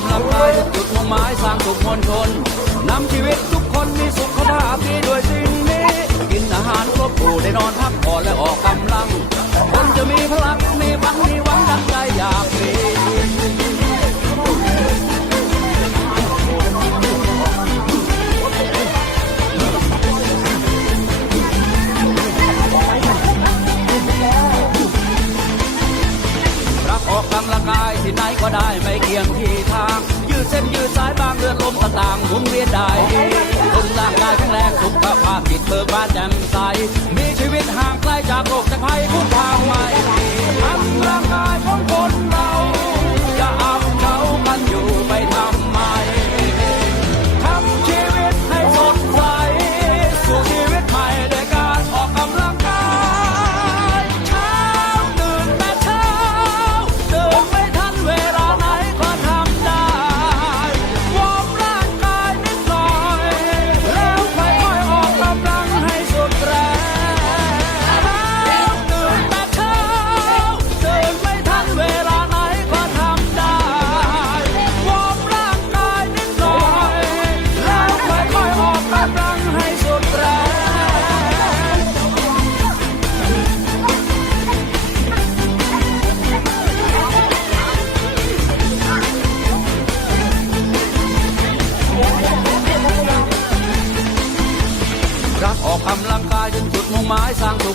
ำลำไยจุดมุ่งหมายสร้างสุขมวลชนนำชีวิตทุกคนมีสุขภาพดีด้วยสิ่งนี้ กินอาหารครบถ้วนได้นอนพักผ่อนและออกกำ ที่ไหนก็ได้ไม่เกี่ยงที่ทาง ยืดเส้นยืดสายบางเลือดลมต่างๆหมุนเวียนได้ รักออกกำลังกายจนจุดมุ่งหมายสร้างสุข